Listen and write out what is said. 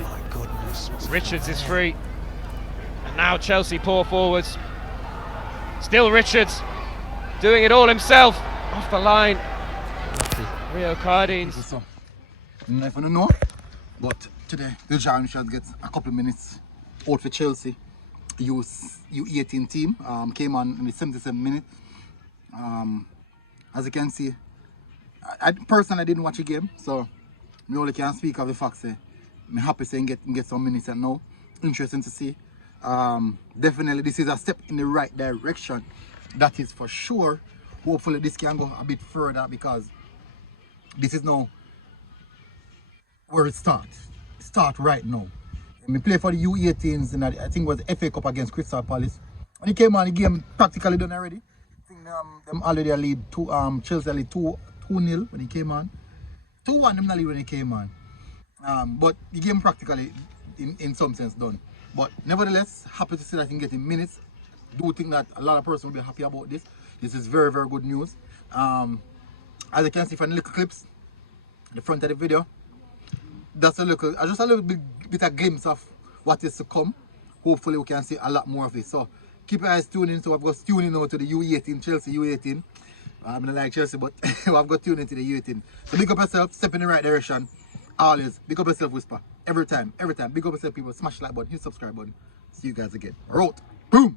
My goodness. Richards is free. And now Chelsea pour forwards. Still Richards. Doing it all himself. Off the line. Rio Cardines. So, never know. But today, Dujuan should get a couple of minutes out for Chelsea. U18 team came on in the 77th minute. As you can see, I personally didn't watch the game, so I only can speak of the fact that I'm happy saying get some minutes and now. Interesting to see. Definitely this is a step in the right direction. That is for sure. Hopefully this can go a bit further because this is now where it starts. Start right now. We play for the U18s and I think it was FA Cup against Crystal Palace. When he came on, the game practically done already. I think them already lead Chelsea lead 2-0 when he came on. 2-1 them lead when he came on. But the game practically in some sense done. But nevertheless, happy to see that he getting minutes. Do think that a lot of persons will be happy about this. This is very, very good news. As you can see from the little clips, the front of the video, that's just a little bit of glimpse of what is to come. Hopefully we can see a lot more of it. So keep your eyes tuned in. So I've got tuning now to the U18, Chelsea U18. I'm not like Chelsea, but I've got tuned into the U18. So big up yourself, step in the right direction. Always big up yourself, Whisper. Every time. Big up yourself, people. Smash the like button, hit the subscribe button. See you guys again. Road. Boom.